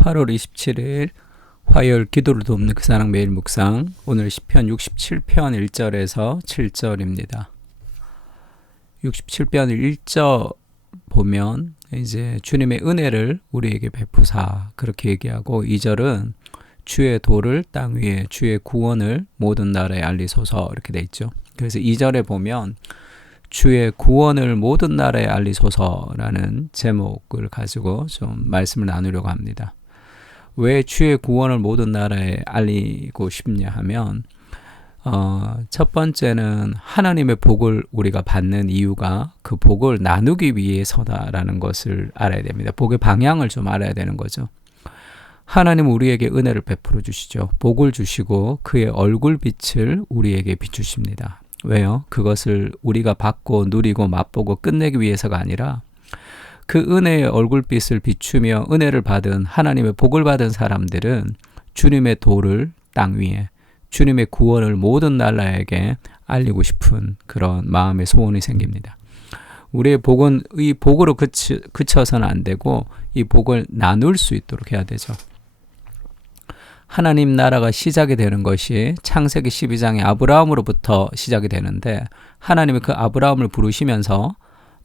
8월 27일 화요일 기도를 돕는 그 사랑 매일 묵상. 오늘 시편 67편 1절에서 7절입니다. 67편 1절 보면 이제 주님의 은혜를 우리에게 베푸사 그렇게 얘기하고, 2절은 주의 도를 땅 위에 주의 구원을 모든 나라에 알리소서 이렇게 돼 있죠. 그래서 2절에 보면 주의 구원을 모든 나라에 알리소서라는 제목을 가지고 좀 말씀을 나누려고 합니다. 왜 주의 구원을 모든 나라에 알리고 싶냐 하면, 첫 번째는 하나님의 복을 우리가 받는 이유가 그 복을 나누기 위해서다라는 것을 알아야 됩니다. 복의 방향을 좀 알아야 되는 거죠. 하나님은 우리에게 은혜를 베풀어 주시죠. 복을 주시고 그의 얼굴빛을 우리에게 비추십니다. 왜요? 그것을 우리가 받고 누리고 맛보고 끝내기 위해서가 아니라, 그 은혜의 얼굴빛을 비추며 은혜를 받은 하나님의 복을 받은 사람들은 주님의 도를 땅 위에, 주님의 구원을 모든 나라에게 알리고 싶은 그런 마음의 소원이 생깁니다. 우리의 복은 이 복으로 그쳐서는 안 되고 이 복을 나눌 수 있도록 해야 되죠. 하나님 나라가 시작이 되는 것이 창세기 12장의 아브라함으로부터 시작이 되는데, 하나님이 그 아브라함을 부르시면서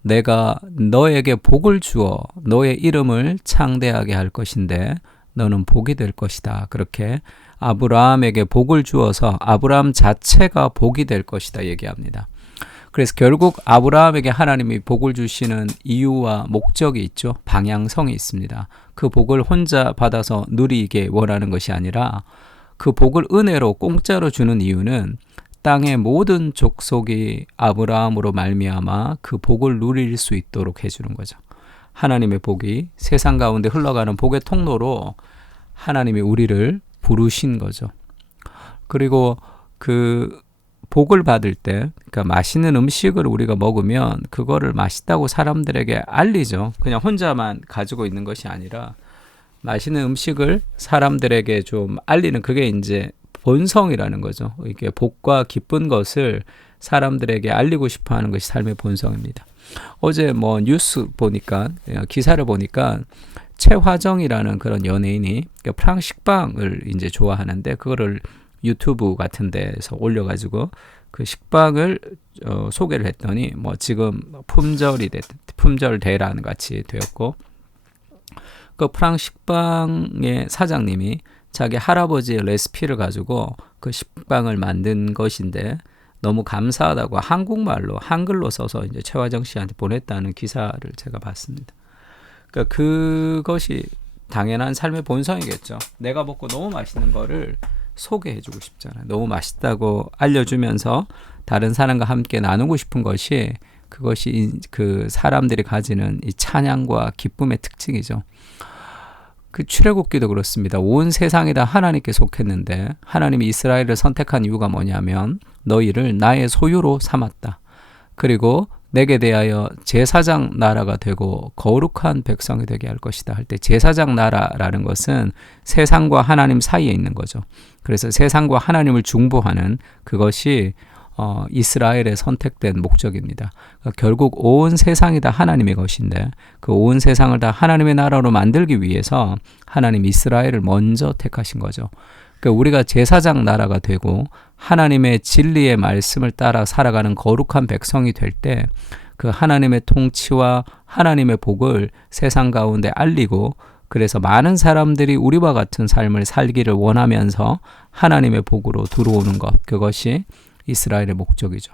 내가 너에게 복을 주어 너의 이름을 창대하게 할 것인데 너는 복이 될 것이다. 그렇게 아브라함에게 복을 주어서 아브라함 자체가 복이 될 것이다 얘기합니다. 그래서 결국 아브라함에게 하나님이 복을 주시는 이유와 목적이 있죠. 방향성이 있습니다. 그 복을 혼자 받아서 누리게 원하는 것이 아니라, 그 복을 은혜로 공짜로 주는 이유는 땅의 모든 족속이 아브라함으로 말미암아 그 복을 누릴 수 있도록 해주는 거죠. 하나님의 복이 세상 가운데 흘러가는 복의 통로로 하나님이 우리를 부르신 거죠. 그리고 그 복을 받을 때, 그러니까 맛있는 음식을 우리가 먹으면 그거를 맛있다고 사람들에게 알리죠. 그냥 혼자만 가지고 있는 것이 아니라 맛있는 음식을 사람들에게 좀 알리는, 그게 이제 본성이라는 거죠. 이게 복과 기쁜 것을 사람들에게 알리고 싶어 하는 것이 삶의 본성입니다. 어제 뉴스 보니까, 기사를 보니까 최화정이라는 그런 연예인이 프랑스 식빵을 이제 좋아하는데, 그거를 유튜브 같은 데서 올려가지고 그 식빵을 소개를 했더니 지금 품절 대란 같이 되었고, 그 프랑스 식빵의 사장님이 자기 할아버지의 레시피를 가지고 그 식빵을 만든 것인데 너무 감사하다고 한국말로 한글로 써서 이제 최화정 씨한테 보냈다는 기사를 제가 봤습니다. 그러니까 그것이 당연한 삶의 본성이겠죠. 내가 먹고 너무 맛있는 거를 소개해주고 싶잖아요. 너무 맛있다고 알려주면서 다른 사람과 함께 나누고 싶은 것이, 그것이 그 사람들이 가지는 이 찬양과 기쁨의 특징이죠. 그 출애굽기도 그렇습니다. 온 세상이 다 하나님께 속했는데 하나님이 이스라엘을 선택한 이유가 뭐냐면, 너희를 나의 소유로 삼았다. 그리고 내게 대하여 제사장 나라가 되고 거룩한 백성이 되게 할 것이다 할 때, 제사장 나라라는 것은 세상과 하나님 사이에 있는 거죠. 그래서 세상과 하나님을 중보하는 그것이 이스라엘의 선택된 목적입니다. 그러니까 결국 온 세상이 다 하나님의 것인데, 그 온 세상을 다 하나님의 나라로 만들기 위해서 하나님 이스라엘을 먼저 택하신 거죠. 그러니까 우리가 제사장 나라가 되고 하나님의 진리의 말씀을 따라 살아가는 거룩한 백성이 될 때, 그 하나님의 통치와 하나님의 복을 세상 가운데 알리고, 그래서 많은 사람들이 우리와 같은 삶을 살기를 원하면서 하나님의 복으로 들어오는 것, 그것이 이스라엘의 목적이죠.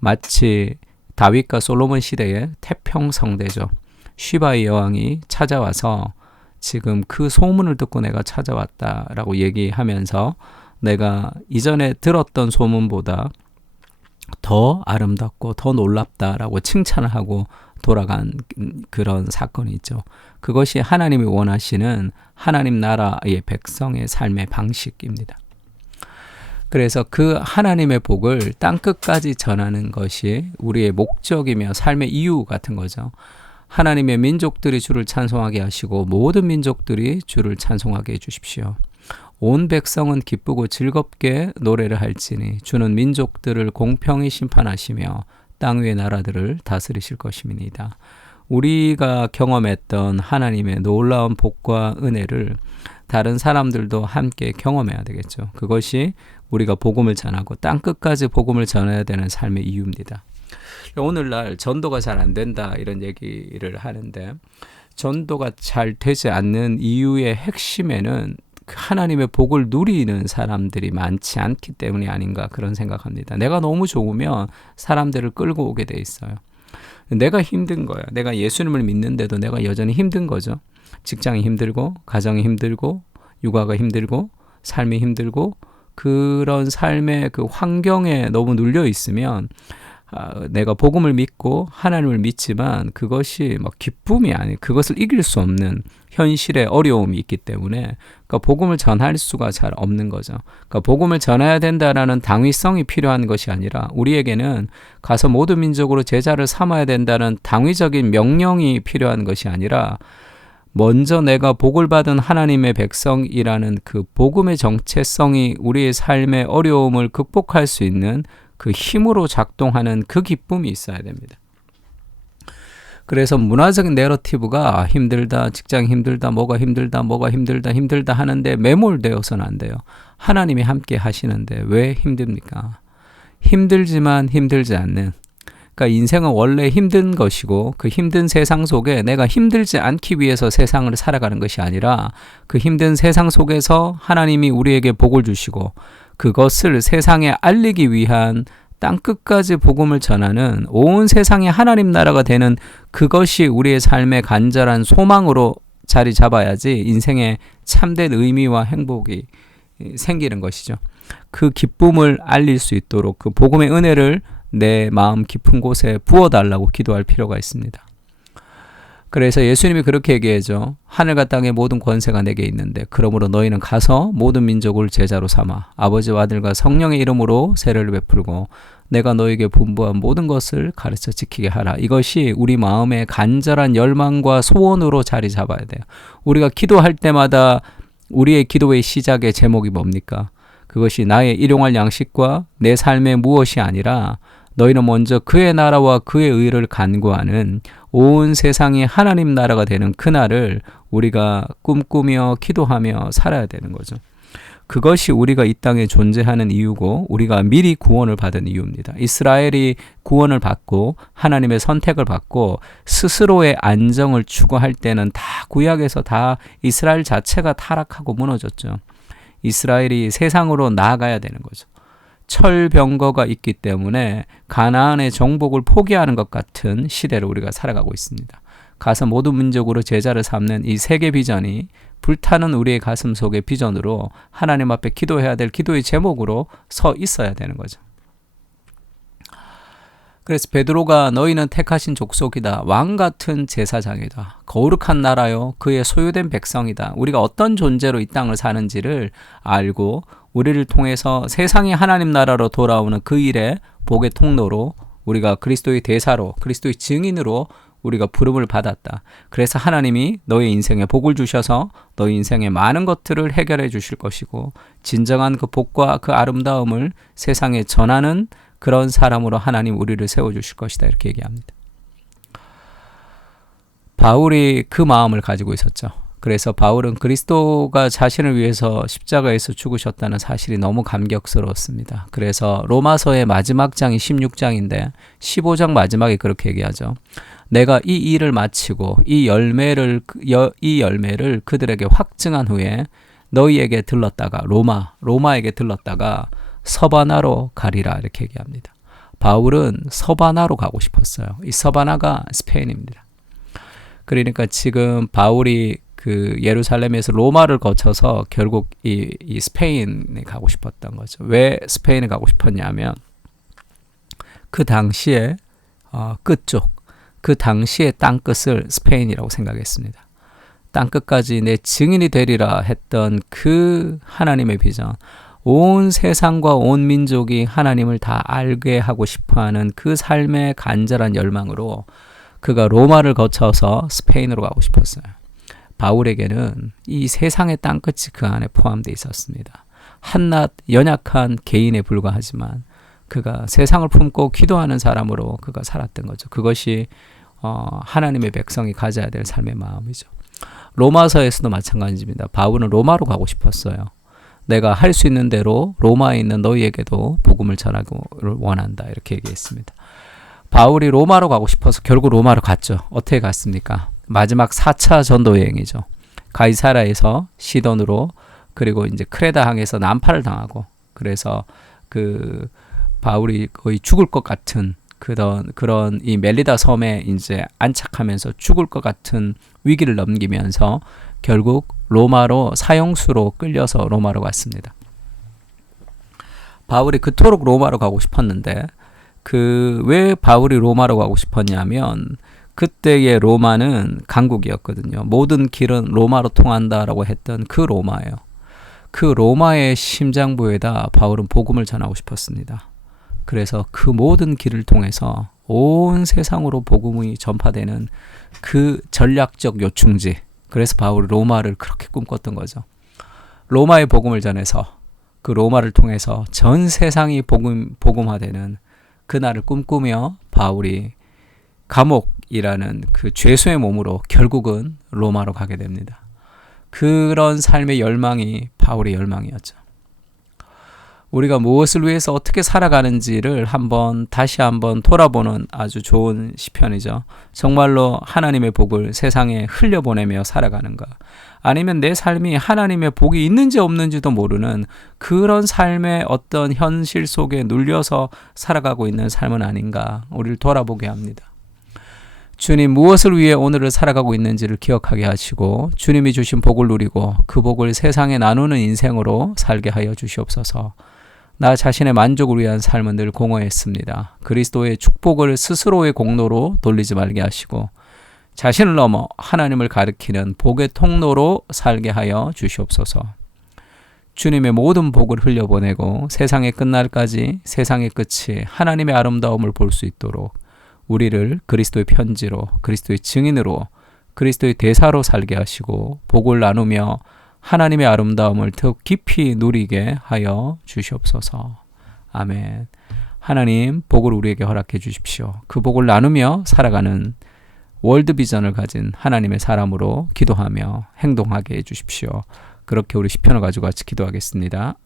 마치 다윗과 솔로몬 시대의 태평성대죠. 시바의 여왕이 찾아와서 지금 그 소문을 듣고 내가 찾아왔다라고 얘기하면서, 내가 이전에 들었던 소문보다 더 아름답고 더 놀랍다라고 칭찬을 하고 돌아간 그런 사건이 있죠. 그것이 하나님이 원하시는 하나님 나라의 백성의 삶의 방식입니다. 그래서 그 하나님의 복을 땅끝까지 전하는 것이 우리의 목적이며 삶의 이유 같은 거죠. 하나님의 민족들이 주를 찬송하게 하시고 모든 민족들이 주를 찬송하게 해주십시오. 온 백성은 기쁘고 즐겁게 노래를 할지니 주는 민족들을 공평히 심판하시며 땅 위의 나라들을 다스리실 것입니다. 우리가 경험했던 하나님의 놀라운 복과 은혜를 다른 사람들도 함께 경험해야 되겠죠. 그것이 우리가 복음을 전하고 땅끝까지 복음을 전해야 되는 삶의 이유입니다. 오늘날 전도가 잘 안 된다 이런 얘기를 하는데, 전도가 잘 되지 않는 이유의 핵심에는 하나님의 복을 누리는 사람들이 많지 않기 때문이 아닌가 그런 생각합니다. 내가 너무 좋으면 사람들을 끌고 오게 돼 있어요. 내가 힘든 거야. 내가 예수님을 믿는데도 내가 여전히 힘든 거죠. 직장이 힘들고, 가정이 힘들고, 육아가 힘들고, 삶이 힘들고, 그런 삶의 그 환경에 너무 눌려 있으면 내가 복음을 믿고 하나님을 믿지만 그것이 막 기쁨이 아니, 그것을 이길 수 없는 현실의 어려움이 있기 때문에 그러니까 복음을 전할 수가 잘 없는 거죠. 그러니까 복음을 전해야 된다라는 당위성이 필요한 것이 아니라 우리에게는 가서 모든 민족으로 제자를 삼아야 된다는 당위적인 명령이 필요한 것이 아니라 먼저 내가 복을 받은 하나님의 백성이라는 그 복음의 정체성이 우리의 삶의 어려움을 극복할 수 있는 그 힘으로 작동하는 그 기쁨이 있어야 됩니다. 그래서 문화적인 내러티브가 힘들다, 직장이 힘들다, 뭐가 힘들다 하는데 매몰되어서는 안 돼요. 하나님이 함께 하시는데 왜 힘듭니까? 힘들지만 힘들지 않는, 그러니까 인생은 원래 힘든 것이고 그 힘든 세상 속에 내가 힘들지 않기 위해서 세상을 살아가는 것이 아니라 그 힘든 세상 속에서 하나님이 우리에게 복을 주시고 그것을 세상에 알리기 위한 땅끝까지 복음을 전하는 온 세상의 하나님 나라가 되는 그것이 우리의 삶의 간절한 소망으로 자리 잡아야지 인생의 참된 의미와 행복이 생기는 것이죠. 그 기쁨을 알릴 수 있도록 그 복음의 은혜를 내 마음 깊은 곳에 부어달라고 기도할 필요가 있습니다. 그래서 예수님이 그렇게 얘기하죠. 하늘과 땅의 모든 권세가 내게 있는데 그러므로 너희는 가서 모든 민족을 제자로 삼아 아버지와 아들과 성령의 이름으로 세례를 베풀고 내가 너에게 분부한 모든 것을 가르쳐 지키게 하라. 이것이 우리 마음의 간절한 열망과 소원으로 자리 잡아야 돼요. 우리가 기도할 때마다 우리의 기도의 시작의 제목이 뭡니까? 그것이 나의 일용할 양식과 내 삶의 무엇이 아니라 너희는 먼저 그의 나라와 그의 의를 간구하는 온 세상이 하나님 나라가 되는 그날을 우리가 꿈꾸며 기도하며 살아야 되는 거죠. 그것이 우리가 이 땅에 존재하는 이유고 우리가 미리 구원을 받은 이유입니다. 이스라엘이 구원을 받고 하나님의 선택을 받고 스스로의 안정을 추구할 때는 다 구약에서 다 이스라엘 자체가 타락하고 무너졌죠. 이스라엘이 세상으로 나아가야 되는 거죠. 철병거가 있기 때문에 가나안의 정복을 포기하는 것 같은 시대를 우리가 살아가고 있습니다. 가서 모든 민족으로 제자를 삼는 이 세계 비전이 불타는 우리의 가슴 속의 비전으로 하나님 앞에 기도해야 될 기도의 제목으로 서 있어야 되는 거죠. 그래서 베드로가 너희는 택하신 족속이다. 왕 같은 제사장이다. 거룩한 나라요. 그의 소유된 백성이다. 우리가 어떤 존재로 이 땅을 사는지를 알고 우리를 통해서 세상이 하나님 나라로 돌아오는 그 일의 복의 통로로 우리가 그리스도의 대사로 그리스도의 증인으로 우리가 부름을 받았다. 그래서 하나님이 너의 인생에 복을 주셔서 너의 인생에 많은 것들을 해결해 주실 것이고 진정한 그 복과 그 아름다움을 세상에 전하는 그런 사람으로 하나님 우리를 세워주실 것이다. 이렇게 얘기합니다. 바울이 그 마음을 가지고 있었죠. 그래서 바울은 그리스도가 자신을 위해서 십자가에서 죽으셨다는 사실이 너무 감격스러웠습니다. 그래서 로마서의 마지막 장이 16장인데 15장 마지막에 그렇게 얘기하죠. 내가 이 일을 마치고 이 열매를 그들에게 확증한 후에 너희에게 들렀다가 로마에게 들렀다가 서바나로 가리라 이렇게 얘기합니다. 바울은 서바나로 가고 싶었어요. 이 서바나가 스페인입니다. 그러니까 지금 바울이 그 예루살렘에서 로마를 거쳐서 결국 이 스페인에 가고 싶었던 거죠. 왜 스페인에 가고 싶었냐면 그 당시에 끝쪽, 그 당시의 땅끝을 스페인이라고 생각했습니다. 땅끝까지 내 증인이 되리라 했던 그 하나님의 비전, 온 세상과 온 민족이 하나님을 다 알게 하고 싶어하는 그 삶의 간절한 열망으로 그가 로마를 거쳐서 스페인으로 가고 싶었어요. 바울에게는 이 세상의 땅끝이 그 안에 포함되어 있었습니다. 한낱 연약한 개인에 불과하지만 그가 세상을 품고 기도하는 사람으로 그가 살았던 거죠. 그것이 하나님의 백성이 가져야 될 삶의 마음이죠. 로마서에서도 마찬가지입니다. 바울은 로마로 가고 싶었어요. 내가 할 수 있는 대로 로마에 있는 너희에게도 복음을 전하기를 원한다. 이렇게 얘기했습니다. 바울이 로마로 가고 싶어서 결국 로마로 갔죠. 어떻게 갔습니까? 마지막 4차 전도 여행이죠. 가이사라에서 시돈으로 그리고 이제 크레다 항에서 난파를 당하고 그래서 그 바울이 거의 죽을 것 같은 그런 이 멜리다 섬에 이제 안착하면서 죽을 것 같은 위기를 넘기면서 결국 로마로 사형수로 끌려서 로마로 갔습니다. 바울이 그토록 로마로 가고 싶었는데 왜 바울이 로마로 가고 싶었냐면 그때의 로마는 강국이었거든요. 모든 길은 로마로 통한다라고 했던 그 로마예요. 그 로마의 심장부에다 바울은 복음을 전하고 싶었습니다. 그래서 그 모든 길을 통해서 온 세상으로 복음이 전파되는 그 전략적 요충지. 그래서 바울이 로마를 그렇게 꿈꿨던 거죠. 로마의 복음을 전해서 그 로마를 통해서 전 세상이 복음화되는 그날을 꿈꾸며 바울이 감옥이라는 그 죄수의 몸으로 결국은 로마로 가게 됩니다. 그런 삶의 열망이 바울의 열망이었죠. 우리가 무엇을 위해서 어떻게 살아가는지를 다시 한번 돌아보는 아주 좋은 시편이죠. 정말로 하나님의 복을 세상에 흘려보내며 살아가는가? 아니면 내 삶이 하나님의 복이 있는지 없는지도 모르는 그런 삶의 어떤 현실 속에 눌려서 살아가고 있는 삶은 아닌가? 우리를 돌아보게 합니다. 주님 무엇을 위해 오늘을 살아가고 있는지를 기억하게 하시고 주님이 주신 복을 누리고 그 복을 세상에 나누는 인생으로 살게 하여 주시옵소서. 나 자신의 만족을 위한 삶은 늘 공허했습니다. 그리스도의 축복을 스스로의 공로로 돌리지 말게 하시고 자신을 넘어 하나님을 가리키는 복의 통로로 살게 하여 주시옵소서. 주님의 모든 복을 흘려보내고 세상의 끝날까지 세상의 끝이 하나님의 아름다움을 볼 수 있도록 우리를 그리스도의 편지로 그리스도의 증인으로 그리스도의 대사로 살게 하시고 복을 나누며 하나님의 아름다움을 더 깊이 누리게 하여 주시옵소서. 아멘. 하나님 복을 우리에게 허락해 주십시오. 그 복을 나누며 살아가는 월드비전을 가진 하나님의 사람으로 기도하며 행동하게 해 주십시오. 그렇게 우리 시편을 가지고 같이 기도하겠습니다.